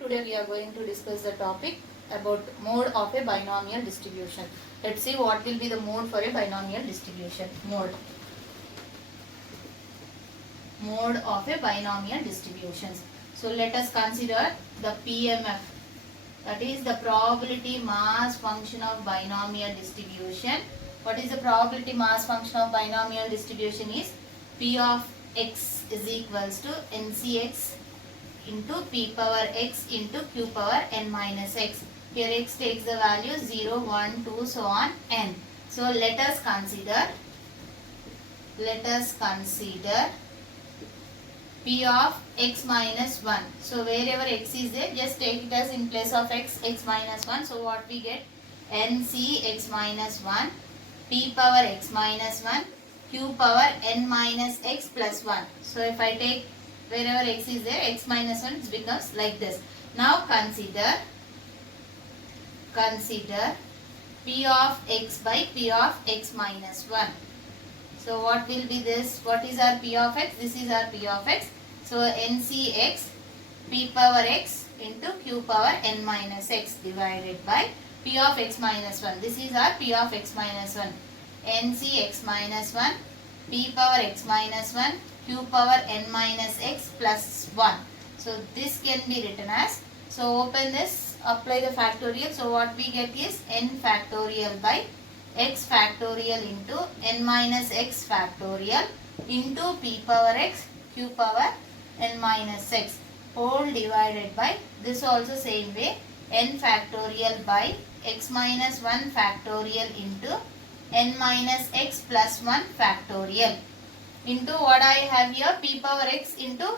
Today we are going to discuss the topic about mode of a binomial distribution. Let's see what will be the mode for a binomial distribution. Mode of a binomial distribution. So let us consider the PMF, that is the probability mass function of binomial distribution. What is the probability mass function of binomial distribution is P of x is equals to NCx into P power x into Q power n minus x. Here x takes the value 0, 1, 2, so on n. So let us consider P of x minus 1. So wherever x is there, just take it as in place of x minus 1. So what we get? NC x minus 1, P power x minus 1, Q power n minus x plus 1. So if I take wherever x is there, x minus 1, it becomes like this. Now consider P of x by P of x minus 1. So what will be this? What is our P of x? This is our P of x. So NCx P power x into Q power n minus x divided by P of x minus 1. This is our P of x minus 1. NC x minus 1, P power x minus 1, Q power n minus x plus 1. So this can be written as, so open this, apply the factorial. So what we get is n factorial by x factorial into n minus x factorial into P power x, Q power n minus x whole divided by, this also same way, n factorial by x minus 1 factorial into n minus x plus 1 factorial into what I have here, P power x into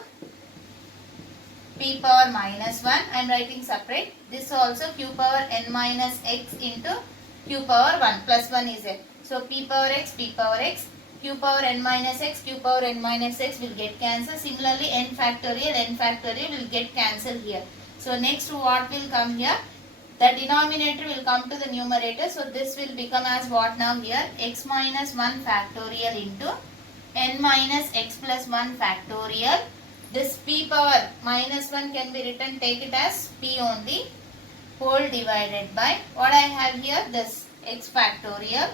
P power minus 1. I am writing separate. This also Q power n minus x into Q power 1 plus 1 is it. So P power x, Q power n minus x, Q power n minus x will get cancelled. Similarly n factorial will get cancelled here. So next what will come here? The denominator will come to the numerator. So this will become as what now here? X minus 1 factorial into n minus x plus 1 factorial. This P power minus 1 can be written, take it as P only, whole divided by what I have here, this x factorial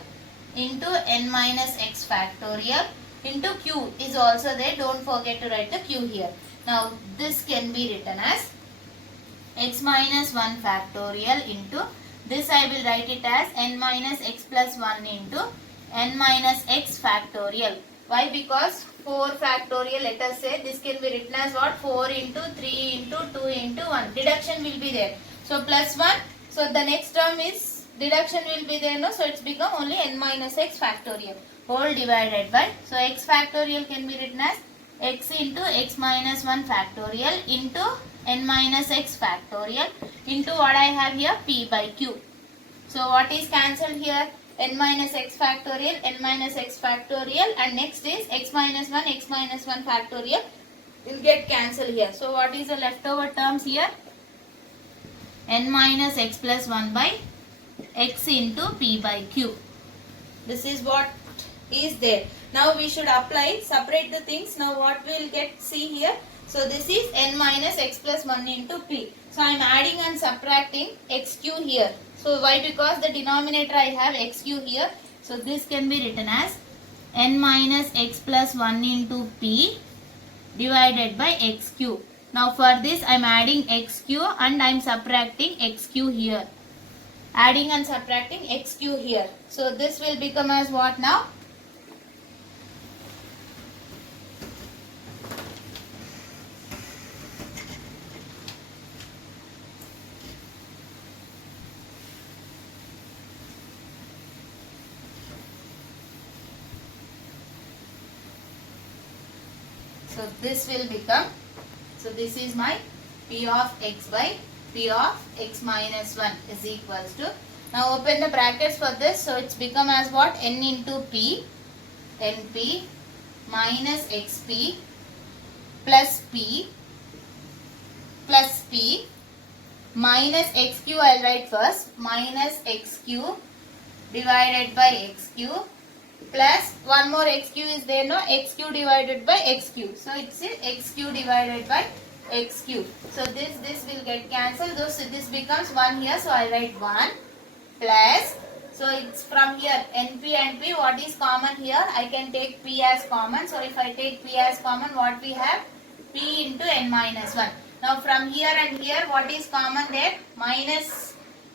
into n minus x factorial into Q is also there. Don't forget to write the Q here. Now this can be written as x minus 1 factorial into, this I will write it as n minus x plus 1 into n minus x factorial. Why? Because 4 factorial, let us say, this can be written as what? 4 into 3 into 2 into 1. Deduction will be there. So plus 1. So the next term is deduction will be there. No? So it's become only n minus x factorial whole divided by. So x factorial can be written as x into x minus 1 factorial into n minus x factorial into what I have here, P by Q. So what is cancelled here? N minus x factorial, and next is x minus 1 factorial will get cancelled here. So what is the leftover terms here? N minus x plus 1 by x into P by Q. This is what is there. Now we should apply, separate the things. Now what we will get, see here. So this is n minus x plus 1 into P. So I am adding and subtracting xq here. So why? Because the denominator I have xq here. So this can be written as n minus x plus 1 into P divided by xq. Now for this I am adding xq and I am subtracting xq here. Adding and subtracting xq here. So this will become as what now? So this will become, so this is my P of x by P of x minus 1 is equals to, now open the brackets for this. So it's become as what? N into P, NP minus xp plus P minus xq, I'll write first, minus xq divided by xq plus one more xq is there, no? Xq divided by xq. So it's xq divided by x cube. So this will get cancelled. So this becomes 1 here. So I write 1 plus. So it's from here np and p. What is common here? I can take p as common. So if I take p as common, what we have? P into n minus 1. Now from here and here, what is common there? Minus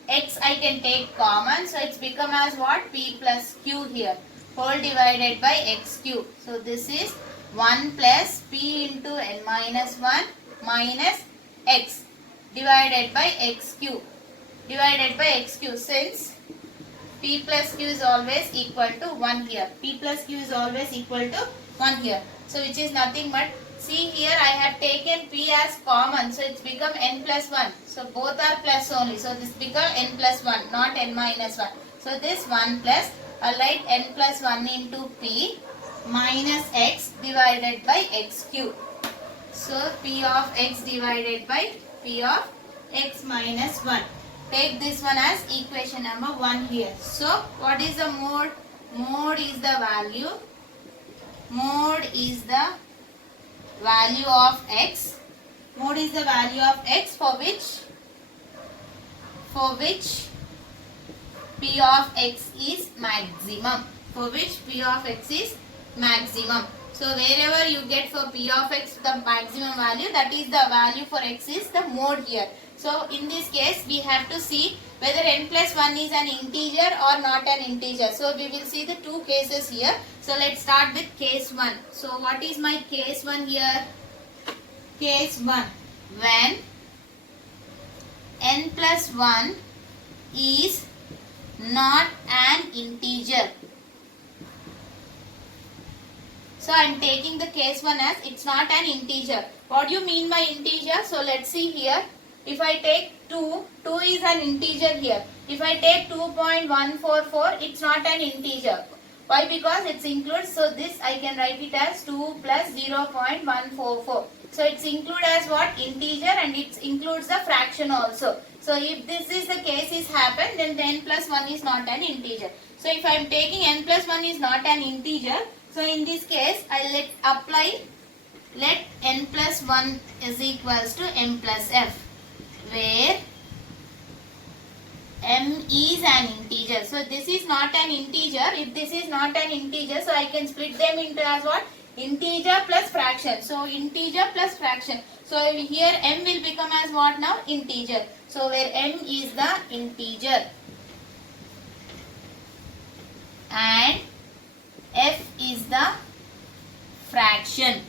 x I can take common. So it's become as what? P plus q here. Whole divided by x cube. So this is 1 plus p into n minus 1 minus x divided by x cube. Divided by x cube, since p plus q is always equal to 1 here. P plus q is always equal to 1 here. So which is nothing but, see here I have taken p as common. So it's become n plus 1. So both are plus only. So this become n plus 1, not n minus 1. So this 1 plus, I'll write n plus 1 into p minus x divided by x cube. So p of x divided by p of x minus 1. Take this one as equation number 1 here. So what is the mode? Mode is the value. Mode is the value of x. Mode is the value of x for which p of x is maximum. For which p of x is maximum. So wherever you get for p of x the maximum value, that is the value for x is the mode here. So in this case we have to see whether n plus 1 is an integer or not an integer. So we will see the two cases here. So let's start with case 1. So what is my case 1 here? Case 1. When n plus 1 is not an integer. So I am taking the case 1 as it's not an integer. What do you mean by integer? So let's see here. If I take 2, 2 is an integer here. If I take 2.144, it's not an integer. Why? Because it includes, so this I can write it as 2 plus 0.144. So it's included as what? Integer, and it includes the fraction also. So if this is the case is happened, then the n plus 1 is not an integer. So if I am taking n plus 1 is not an integer, so in this case I let n plus 1 is equals to m plus f, where m is an integer. So this is not an integer. If this is not an integer, so I can split them into as what? Integer plus fraction. So integer plus fraction. So here m will become as what now? Integer. So where m is the integer and f is the fraction.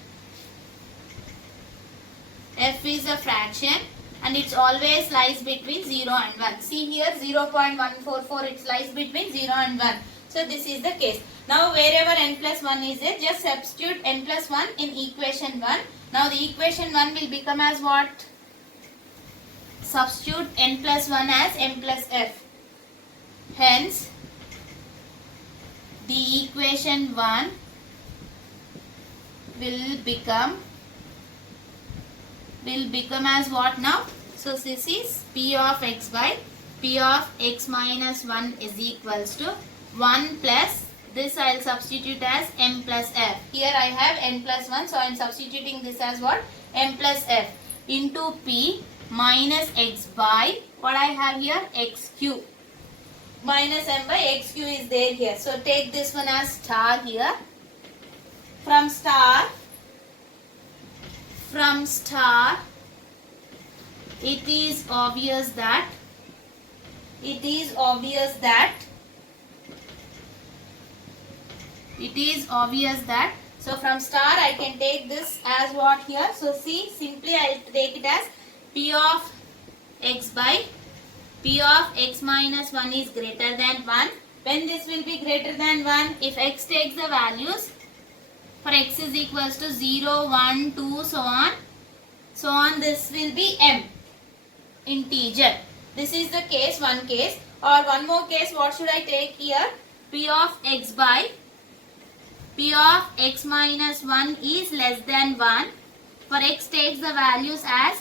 F is a fraction and it always lies between 0 and 1. See here 0.144, it lies between 0 and 1. So this is the case. Now wherever n plus 1 is there, just substitute n plus 1 in equation 1. Now the equation 1 will become as what? Substitute n plus 1 as m plus f. Hence the equation 1 will become as what now? So this is p of x by p of x minus 1 is equals to 1 plus, this I will substitute as m plus f. Here I have n plus 1, so I am substituting this as what? M plus f into p minus x by, what I have here? X cube. Minus m by x cube is there here. So take this one as star here. From star, it is obvious that so from star I can take this as what here? So see, simply I will take it as p of x by p of x minus 1 is greater than 1. When this will be greater than 1? If x takes the values, for x is equals to 0, 1, 2, so on, this will be m, integer. This is the case, one case. Or one more case, what should I take here? P of x by p of x minus 1 is less than 1. For x takes the values as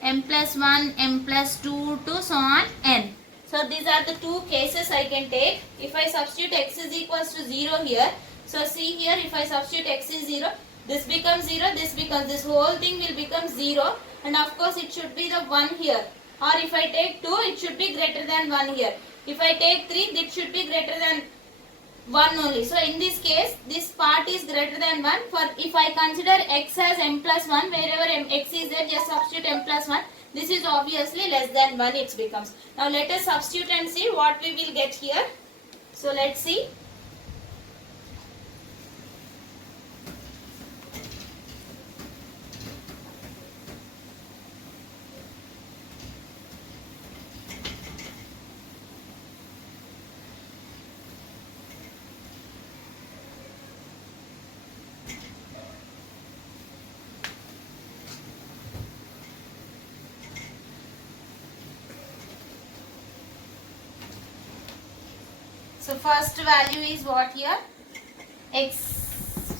m plus 1, m plus 2 to so on n. So these are the two cases I can take. If I substitute x is equals to 0 here, so see here, if I substitute x is 0, this becomes 0, this whole thing will become 0, and of course it should be the 1 here. Or if I take 2, it should be greater than 1 here. If I take 3, it should be greater than 1 only. So in this case, this part is greater than 1. For if I consider x as m plus 1, wherever x is there, just substitute m plus 1. This is obviously less than 1 it becomes. Now let us substitute and see what we will get here. So let's see. So first value is what here? X.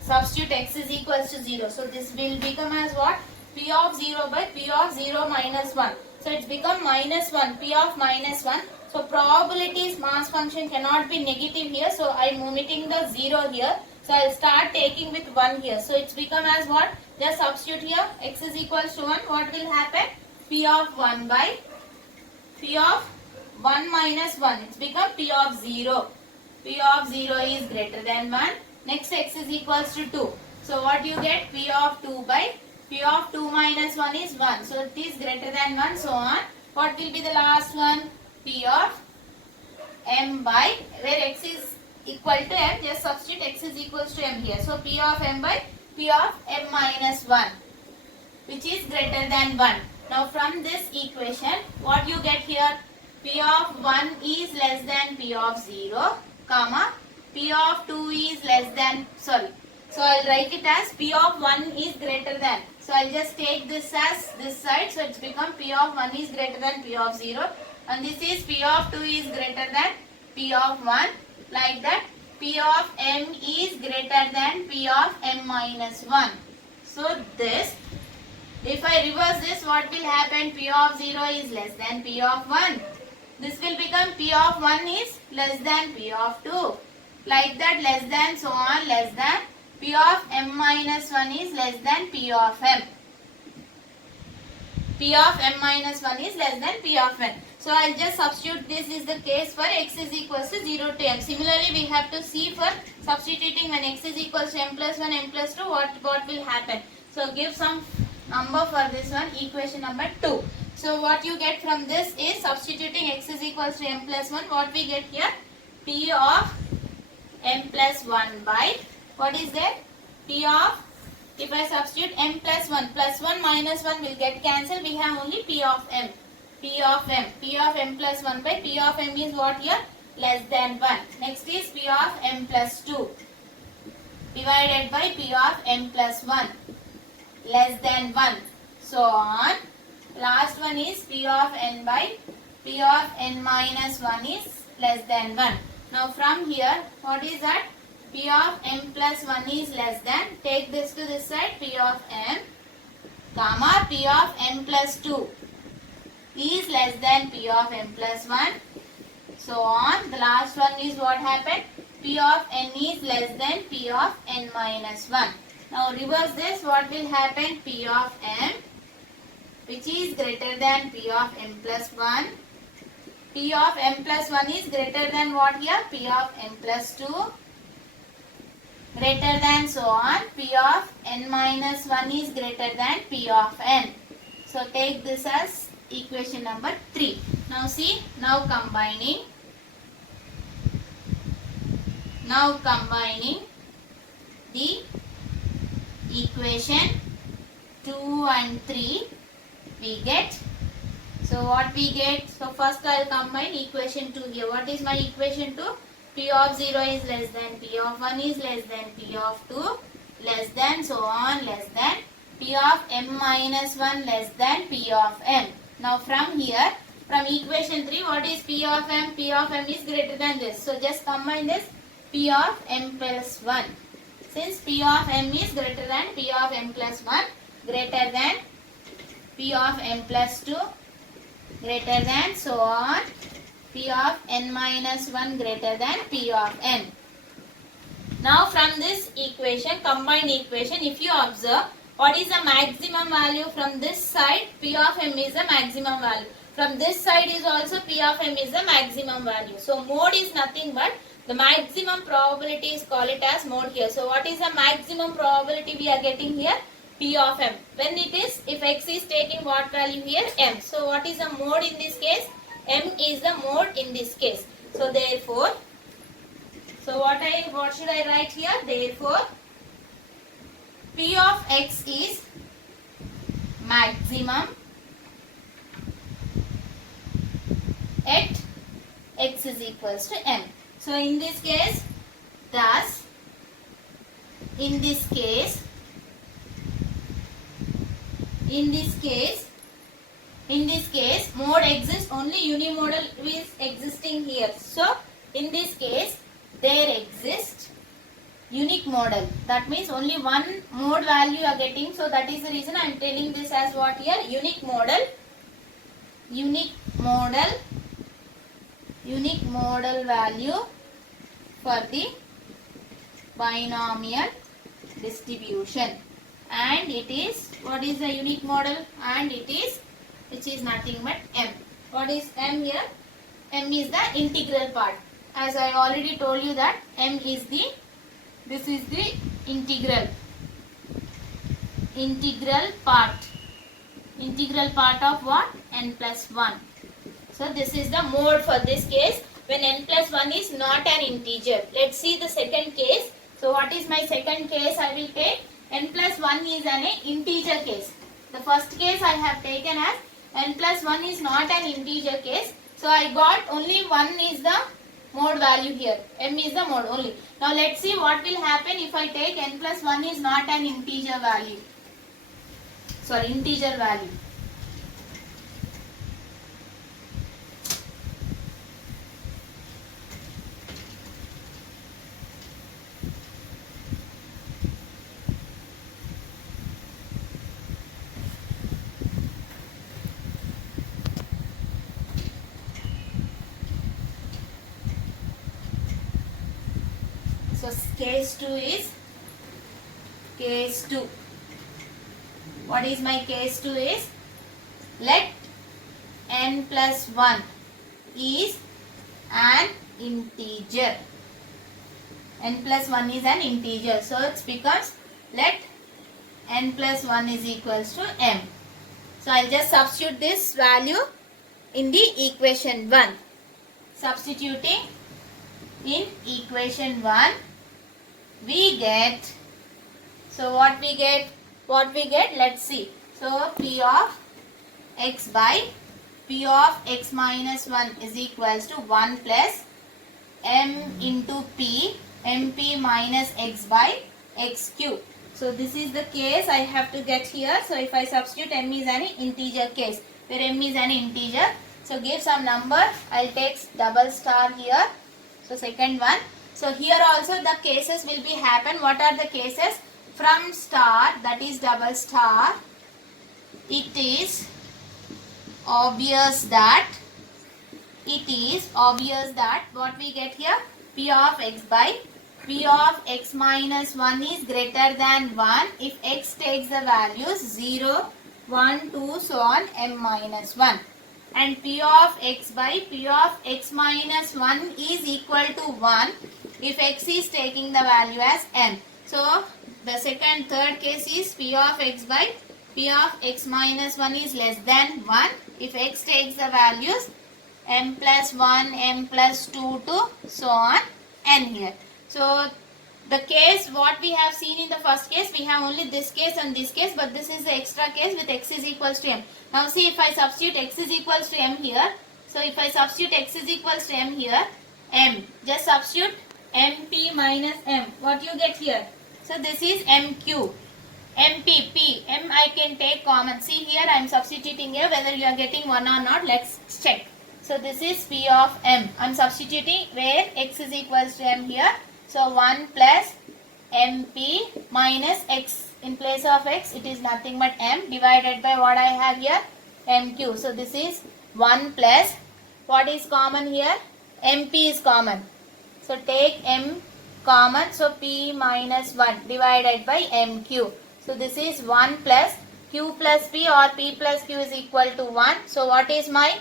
Substitute x is equals to 0. So this will become as what? P of 0 by P of 0 minus 1. So it's become minus 1. P of minus 1. So probabilities mass function cannot be negative here. So I'm omitting the 0 here. So I'll start taking with 1 here. So it's become as what? Just substitute here. X is equals to 1. What will happen? P of 1 by P of 1 minus 1. It's become P of 0. P of 0 is greater than 1. Next x is equals to 2. So what you get? P of 2 by P of 2 minus 1 is 1. So it is greater than 1. So on. What will be the last one? P of m by, where x is equal to m, just substitute x is equals to m here. So P of m by P of m minus 1, which is greater than 1. Now from this equation, what you get here? P of 1 is less than P of 0, comma, P of 2 is less than, so I'll write it as P of 1 is greater than. So I'll just take this as this side. So it's become P of 1 is greater than P of 0. And this is P of 2 is greater than P of 1. Like that, P of m is greater than P of m minus 1. So this, if I reverse this, what will happen? P of 0 is less than P of 1. This will become P of 1 is less than P of 2. Like that, less than, so on, less than. P of m minus 1 is less than P of m. P of m minus 1 is less than P of n. So I'll just substitute, this is the case for x is equals to 0 to m. Similarly, we have to see for substituting when x is equals to m plus 1, m plus 2, what will happen. So give some number for this one, equation number 2. So what you get from this is substituting x is equals to m plus 1. What we get here? P of m plus 1 by, what is there? P of, if I substitute m plus 1 minus 1 will get cancelled. We have only P of m. P of m. P of m plus 1 by P of m is what here? Less than 1. Next is P of m plus 2 divided by P of m plus 1 less than 1. So on. Last one is P of n by P of n minus 1 is less than 1. Now from here, what is that? P of m plus 1 is less than, take this to this side, P of m, comma, P of m plus 2 is less than P of m plus 1. So on. The last one is what happened? P of n is less than P of n minus 1. Now reverse this, what will happen? P of m, which is greater than P of m plus 1. P of m plus 1 is greater than what here? P of m plus 2. Greater than, so on. P of n minus 1 is greater than P of n. So take this as equation number 3. Now see, now combining the equation 2 and 3 we get. So what we get? So first I will combine equation 2 here. What is my equation 2? P of 0 is less than P of 1 is less than P of 2 less than, so on, less than P of m minus 1 less than P of m. Now from here, from equation 3, what is P of m? P of m is greater than this. So just combine this, P of m plus 1. Since P of m is greater than P of m plus 1, greater than P of m plus 2, greater than, so on, P of n minus 1 greater than P of n. Now from this equation, combined equation, if you observe, What is the maximum value from this side? P of m is the maximum value. From this side is also P of m is the maximum value. So mode is nothing but the maximum probability is called it as mode here. So what is the maximum probability we are getting here? P of m. When it is, if x is taking what value here? M. So what is the mode in this case? M is the mode in this case. So therefore, what should I write here? Therefore, P of x is maximum at x is equals to m. So in this case, thus, in this case, mode exists, only unimodal is existing here. So in this case, there exists unique model. That means only one mode value you are getting. So that is the reason I am telling this as what here? Unique model value for the binomial distribution. And it is, what is the unique model? And it is, which is nothing but m. What is m here? M is the integral part. As I already told you that m is the, this is the integral part of what? N plus 1. So this is the mode for this case when n plus 1 is not an integer. Let's see the second case. So what is my second case I will take? N plus 1 is an integer case. The first case I have taken as n plus 1 is not an integer case. So I got only 1 is the mode value here. M is the mode only. Now let's see what will happen if I take n plus 1 is not an integer value. Integer value. So case 2 is case 2. What is my case 2 is? Let n plus 1 is an integer. N plus 1 is an integer. So it becomes let n plus 1 is equals to m. So I'll just substitute this value in the equation 1. Substituting in equation 1, we get, so what we get, let's see. So P of x by P of x minus 1 is equals to 1 plus m into P, mp minus x by x cube. So this is the case I have to get here. So if I substitute m is an integer case, where m is an integer. So give some number, I'll take double star here. So second one. So here also the cases will be happen. What are the cases? From star, that is double star, it is obvious that what we get here? P of x by P of x minus 1 is greater than 1 if x takes the values 0, 1, 2, so on, m minus 1. And P of x by P of x minus 1 is equal to 1 if x is taking the value as m. So the third case is P of x by P of x minus 1 is less than 1 if x takes the values m plus 1, m plus 2 to so on n here. So the case what we have seen in the first case, we have only this case and this case, but this is the extra case with x is equals to m. Now see, if I substitute x is equals to m here, so if I substitute x is equals to m here, m, just substitute mp minus m, what you get here? So this is mq, mp, p, m I can take common. See here I am substituting here, whether you are getting 1 or not, let's check. So this is p of m, I am substituting where x is equals to m here. So 1 plus mp minus x, in place of x it is nothing but m divided by what I have here, mq. So this is 1 plus, what is common here? mp is common. So take m common, so p minus 1 divided by mq. So this is 1 plus q plus p or p plus q is equal to 1. So what is my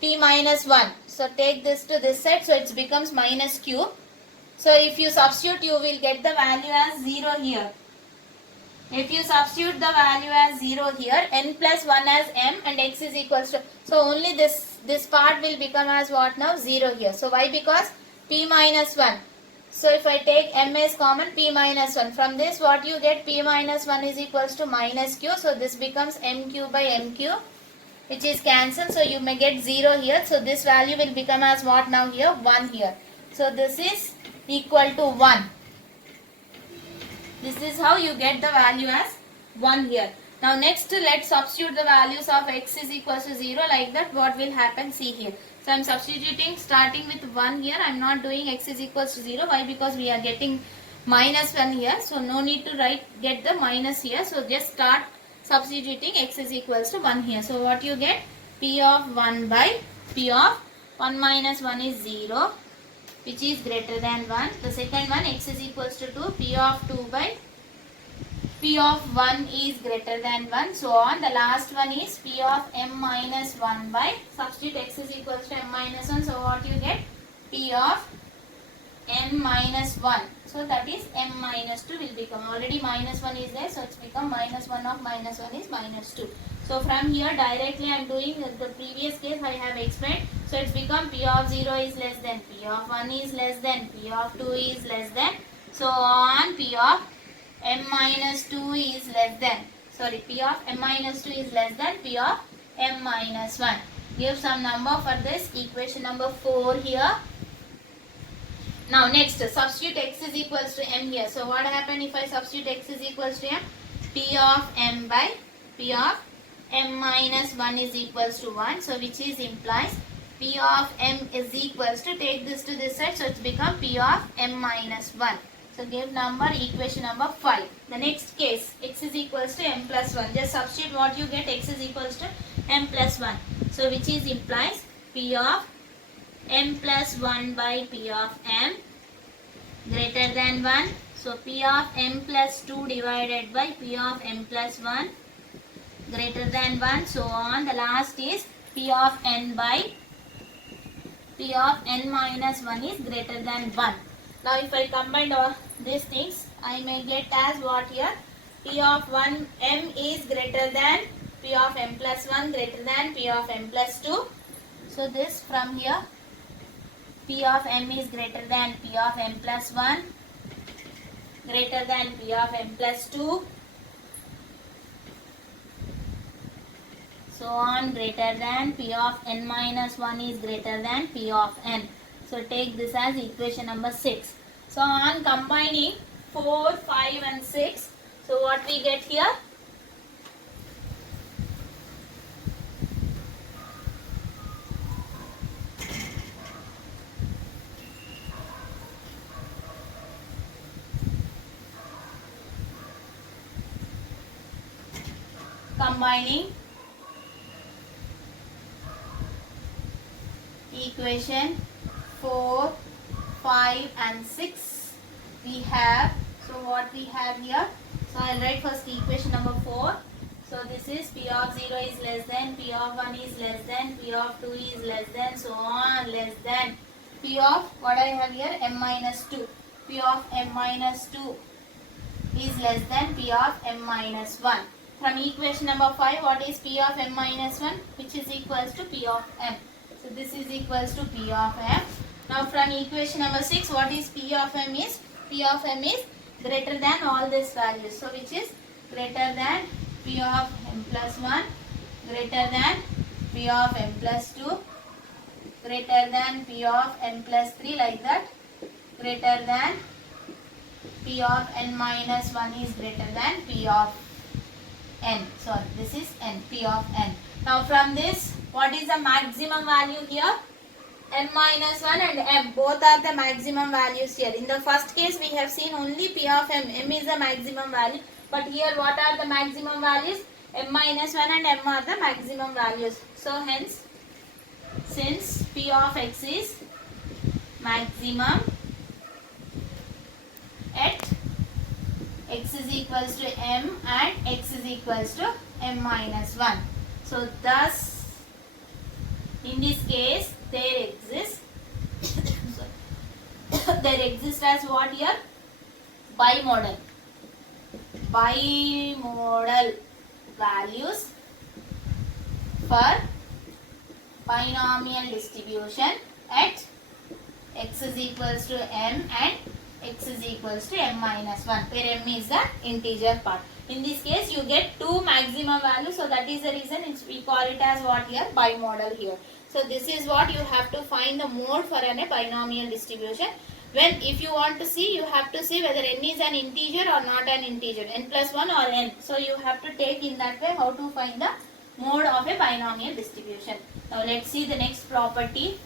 p minus 1? So take this to this side, so it becomes minus q. So if you substitute, you will get the value as 0 here. If you substitute the value as 0 here, n plus 1 as m and x is equals to, so only this part will become as what now? 0 here. So why? Because p minus 1. So if I take m as common, p minus 1. From this what you get? P minus 1 is equals to minus q. So this becomes mq by mq, which is cancelled. So you may get 0 here. So this value will become as what now here? 1 here. So this is equal to 1. This is how you get the value as 1 here. Now next let's substitute the values of x is equals to 0. Like that what will happen? See here. So I am substituting starting with 1 here. I am not doing x is equals to 0. Why? Because we are getting minus 1 here. So no need to get the minus here. So just start substituting x is equals to 1 here. So what you get? P of 1 by P of 1 minus 1 is 0, which is greater than 1. The second one, x is equals to 2. P of 2 by P of 1 is greater than 1. So on. The last one is P of m minus 1 by, substitute x is equals to m minus 1. So what you get? P of m minus 1. So that is m minus 2 will become. Already minus 1 is there. So it's become minus 1 of minus 1 is minus 2. So from here directly I am doing the previous case I have explained. So it's become P of 0 is less than, P of 1 is less than, P of 2 is less than. So on. P of m minus 2 is less than, sorry, P of m minus 2 is less than P of m minus 1. Give some number for this. Equation number 4 here. Now next, substitute x is equals to m here. So what happen if I substitute x is equals to m? P of m by P of m minus 1 is equals to 1. So which is implies P of m is equals to, take this to this side. So it's become P of m minus 1. So give number, equation number 5. The next case, x is equals to m plus 1. Just substitute what you get, x is equals to m plus 1. So which is implies P of m plus 1 by P of m greater than 1. So P of m plus 2 divided by P of m plus 1 greater than 1. So on. The last is P of n by P of n minus 1 is greater than 1. Now if I combine all these things, I may get as what here? P of 1 m is greater than P of m plus 1 greater than P of m plus 2. So this from here, P of m is greater than P of m plus 1 greater than P of m plus 2. So on, greater than P of n minus 1 is greater than P of n. So take this as equation number 6. So on combining 4, 5 and 6. So what we get here? Combining equation 4, 5 and 6 we have. So what we have here? So I'll write first equation number 4. So this is P of 0 is less than, P of 1 is less than, P of 2 is less than, so on, less than P of, what I have here, m minus 2. P of m minus 2 is less than P of m minus 1. From equation number 5, what is P of m minus 1? Which is equals to P of m. So this is equals to P of m. Now from equation number 6, what is P of m is? P of m is greater than all these values. So which is greater than P of m plus 1, greater than P of m plus 2, greater than P of m plus 3, like that, greater than P of n minus 1 is greater than P of n. Sorry, this is n, P of n. Now from this, what is the maximum value here? M minus 1 and m, both are the maximum values here. In the first case, we have seen only P of m. M is the maximum value. But here, what are the maximum values? M minus 1 and m are the maximum values. So hence, since P of x is maximum at x is equals to m and x is equals to m minus 1. So thus in this case there exists there exists as what here? Bimodal values for binomial distribution at x is equals to m and x is equals to m minus 1, where m is the integer part. In this case you get two maximum values, so that is the reason we call it as what here? Bimodal here. So this is what you have to find the mode for a binomial distribution. When if you want to see, you have to see whether n is an integer or not an integer, n plus 1 or n. So you have to take in that way how to find the mode of a binomial distribution. Now let's see the next property,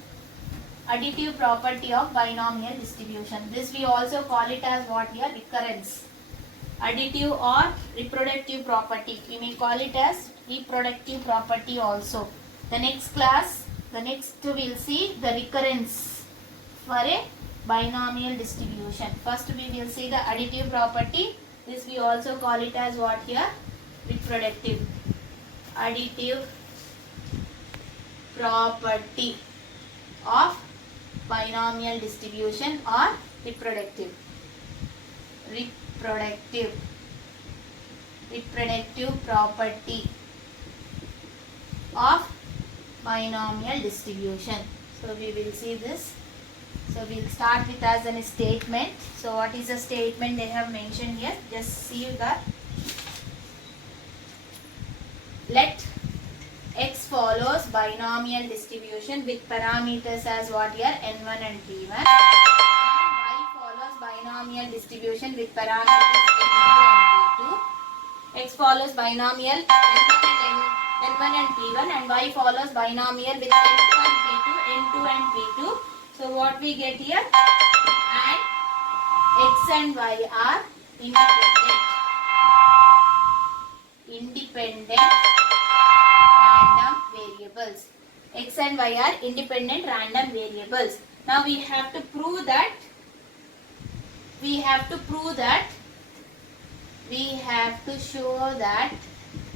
additive property of binomial distribution. This we also call it as what here? Recurrence. Additive or reproductive property. We may call it as reproductive property also. The next class, the next we'll see the recurrence for a binomial distribution. First we will see the additive property. This we also call it as what here? Reproductive. Additive property of binomial distribution or reproductive. Reproductive property of binomial distribution. So we will see this. So we'll start with as a statement. So what is the statement they have mentioned here? Just see that. Let x follows binomial distribution with parameters as what here? N1 and P1. And y follows binomial distribution with parameters N2 and P2. X follows binomial N1 and P1 and y follows binomial with N2 and P2, N2 and P2. So what we get here? And x and y are independent random variables. X and y are independent random variables. Now we have to prove that we have to show that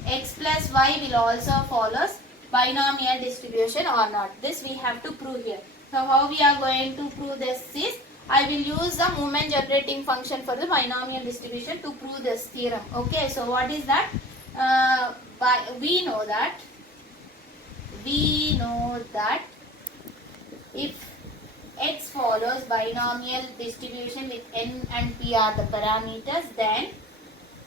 x plus y will also follows binomial distribution or not. This we have to prove here. So how we are going to prove this is, I will use the moment generating function for the binomial distribution to prove this theorem. Okay, so what is that? We know that if x follows binomial distribution with n and p are the parameters, then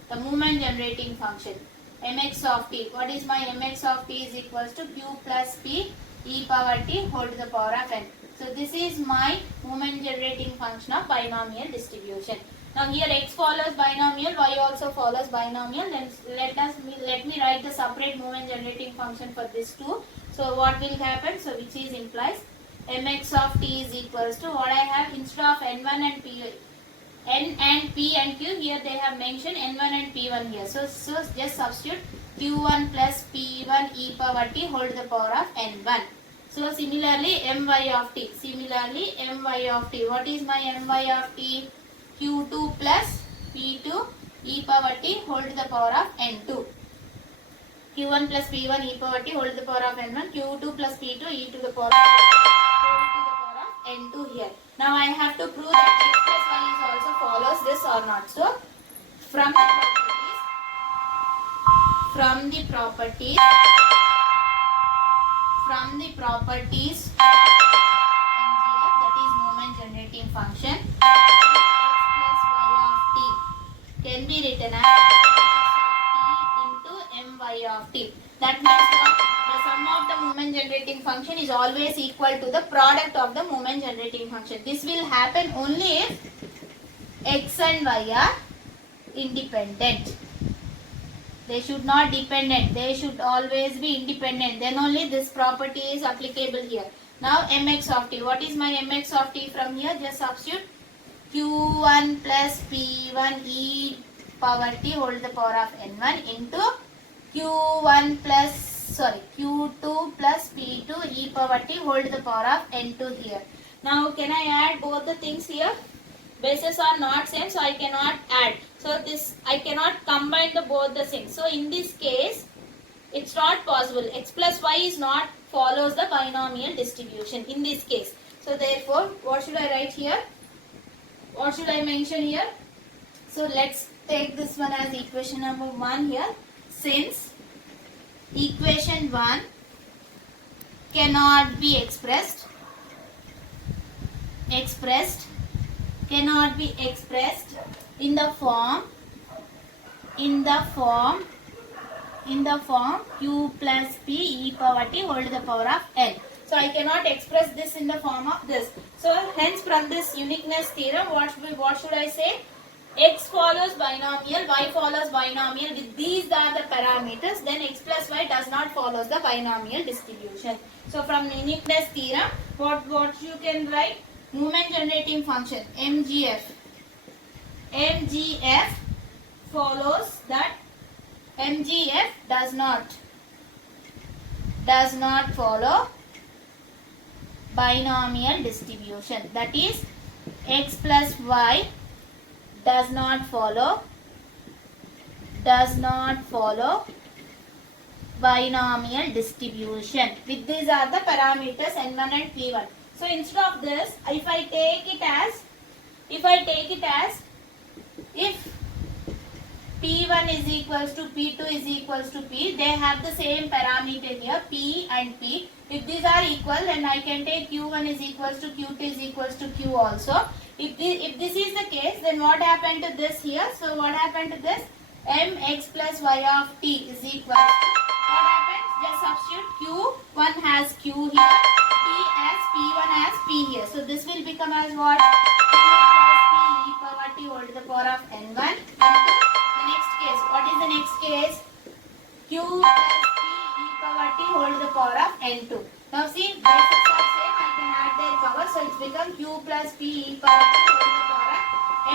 the moment generating function mx of t, what is my mx of t is equals to q plus p e power t whole to the power of n. So this is my moment generating function of binomial distribution. Now here x follows binomial, y also follows binomial. Then let me write the separate moment generating function for this too. So what will happen? So which is implies mx of t is equals to what I have instead of n1 and p, n and p and q, here they have mentioned n1 and p1 here. So just substitute q1 plus p1 e power t whole to the power of n1. So similarly my of t. What is my my of t? q2 plus p2 e power t whole to the power of n2. q1 plus p1 e power t whole to the power of n1. q2 plus p2 e to the power of n2 here. Now I have to prove that x plus y is also follows this or not. So from the properties NGF, that is moment generating function, x plus y of t can be written as x of t into my of t. That means what? The sum of the moment generating function is always equal to the product of the moment generating function. This will happen only if x and y are independent. They should not dependent. They should always be independent. Then only this property is applicable here. Now mx of t. What is my mx of t from here? Just substitute q1 plus p1 e power t whole to the power of n1 into q2 plus p2 e power t whole to the power of n2 here. Now can I add both the things here? Bases are not same, so I cannot add. So this I cannot combine the both the things. So in this case, it's not possible. X plus y is not follows the binomial distribution in this case. So therefore, what should I write here? What should I mention here? So let's take this one as equation number 1 here. Since equation 1 cannot be expressed cannot be expressed in the form q plus p e power t whole to the power of n. So I cannot express this in the form of this. So hence from this uniqueness theorem, what should I say? X follows binomial, y follows binomial. With these are the parameters, then x plus y does not follows the binomial distribution. So from uniqueness theorem, what you can write? Moment generating function MGF follows that MGF does not follow binomial distribution. That is, x plus y does not follow binomial distribution. With these are the parameters n1 and p1. So instead of this, if I take it as if P1 is equals to P2 is equals to P, they have the same parameter here, P and P. If these are equal, then I can take Q1 is equals to Q2 is equals to Q also. If this is the case, then what happened to this here? So what happened to this? Mx plus y of t is equal to, what happens? Just substitute Q1 has Q here, P as P1 as P here. So this will become as what? Q plus P e power t whole to the power of n1. The next case, what is the next case? Q plus P e power t whole to the power of n2. Now see, bases are same, I can add their power, so it's become Q plus P e power t whole to the power of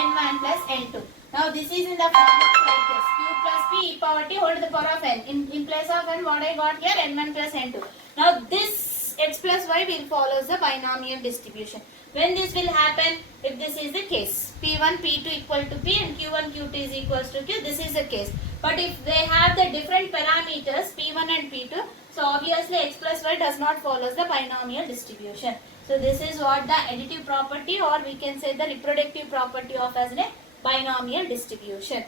n1 plus n2. Now this is in the form of like this, Q plus P e power t whole to the power of n. In place of n, what I got here? N1 plus n2. Now this x plus y will follow the binomial distribution. When this will happen? If this is the case, P1, P2 equal to P and Q1, Q2 is equals to Q, this is the case. But if they have the different parameters, P1 and P2, so obviously x plus y does not follow the binomial distribution. So this is what the additive property, or we can say the reproductive property of as a binomial distribution.